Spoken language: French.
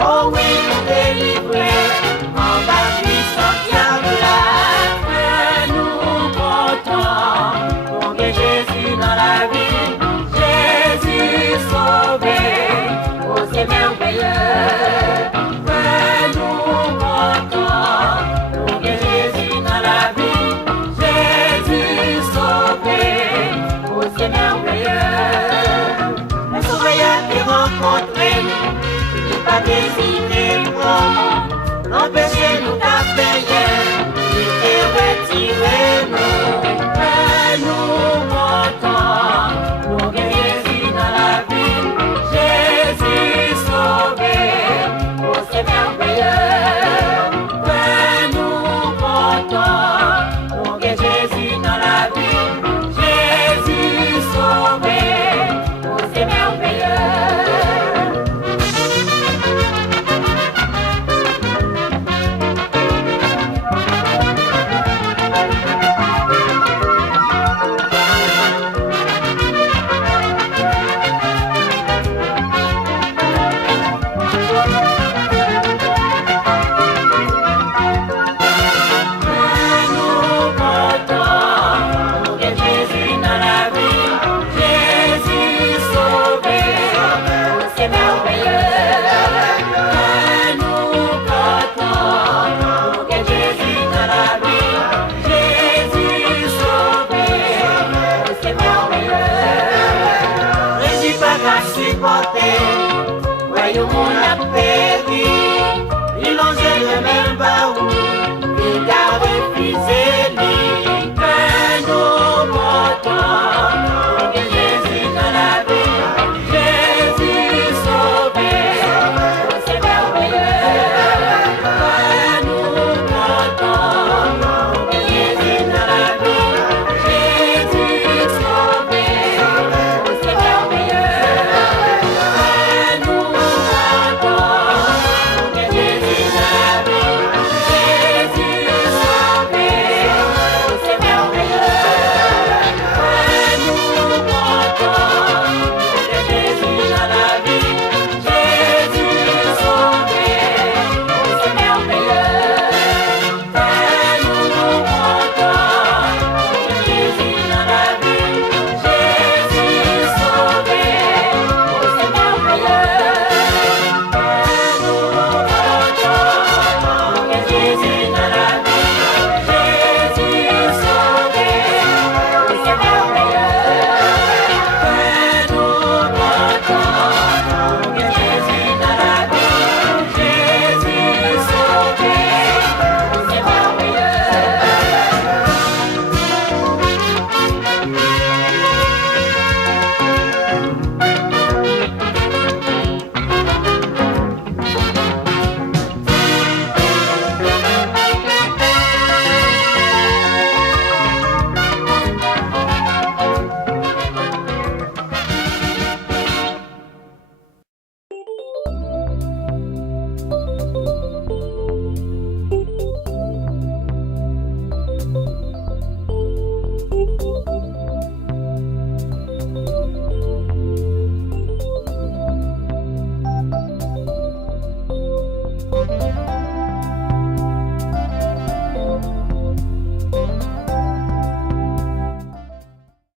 Oh oui, nous délivrer, en bas puissant diable-là, fais-nous contents, pour que Jésus dans la vie, Jésus sauvé, oh c'est merveilleux, fais-nous contents, pour que Jésus dans la vie, Jésus sauvé, oh c'est merveilleux, les sauveurs qui rencontrent, pas désigné pour empêcher nous d'affaire et retirer nous. Fais-nous contents, nous Jésus dans la vie, Jésus sauvé, oh c'est merveilleux. Fais-nous contents, nous Jésus dans la vie, Jésus sauvé, oh c'est merveilleux. Supporter, voyons mon appétit.